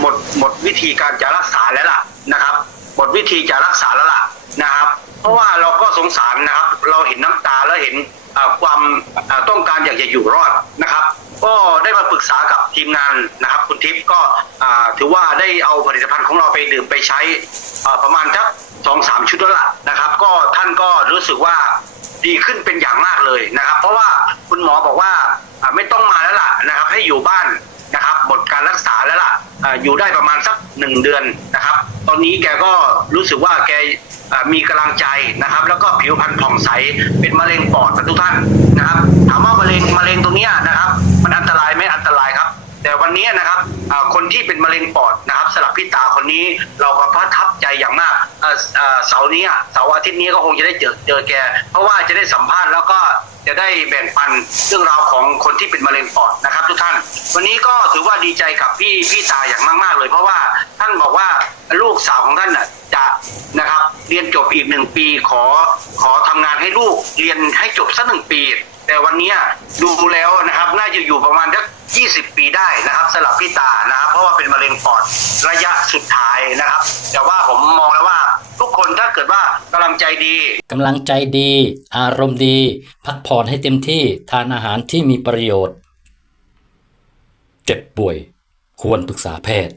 หมดหมดวิธีการจะรักษาแล้วล่ะนะครับ หมดวิธีจะรักษาแล้วล่ะนะครับ เพราะว่าเราก็สงสารนะครับ เราเห็นน้ำตาแล้วเห็นความต้องการอยากจะอยู่รอดนะครับ ก็ได้มาปรึกษากับทีมงานนะครับ คุณทิพย์ก็ถือว่าได้เอาผลิตภัณฑ์ของเราไปดื่มไปใช้ประมาณสักสองสามชุดแล้วล่ะนะครับ ก็ท่านก็รู้สึกว่าดีขึ้นเป็นอย่างมากเลยนะครับ เพราะว่าคุณหมอบอกว่าไม่ต้องมาแล้วล่ะนะครับ ให้อยู่บ้าน อยู่ได้ประมาณสักหนึ่งเดือนนะครับ ตอนนี้แกก็รู้สึกว่าแกมีกำลังใจนะครับ แล้วก็ผิวพรรณผ่องใสเป็นมะเร็งปอดนะทุกท่านนะครับ ถามว่ามะเร็งมะเร็งตรงนี้นะครับ มันอันตรายไหมอันตรายครับ แต่วันนี้นะครับคนที่เป็นมะเร็งปอดนะครับสลับพี่ตาคนนี้เราก็ประทับใจอย่างมากเสาร์นี้เสาร์อาทิตย์นี้ก็คงจะได้เจอเจอแก เพราะว่าจะได้สัมภาษณ์แล้วก็จะได้แบ่งปันเรื่องราวของคนที่เป็นมะเร็งปอดนะครับ ทุกท่าน วันนี้ก็ถือว่าดีใจกับพี่พี่ตาอย่างมาก ๆ เลย เพราะว่าท่านบอกว่าลูกสาวของท่านน่ะจะนะครับเรียนจบอีกหนึ่งปีขอขอทำงานให้ลูกเรียนให้จบสักหนึ่งปี แต่วันนี้ดูแล้วนะครับ น่าจะอยู่ประมาณสัก20 ปีได้นะครับสลับพี่ตานะครับ เพราะว่าเป็นมะเร็งปอดระยะสุดท้ายนะครับ แต่ว่าผมมองแล้วว่าทุกคนถ้าเกิดว่ากำลังใจดีกำลังใจดี อารมณ์ดี พักผ่อนให้เต็มที่ทานอาหารที่มีประโยชน์ เจ็บป่วย ควรปรึกษาแพทย์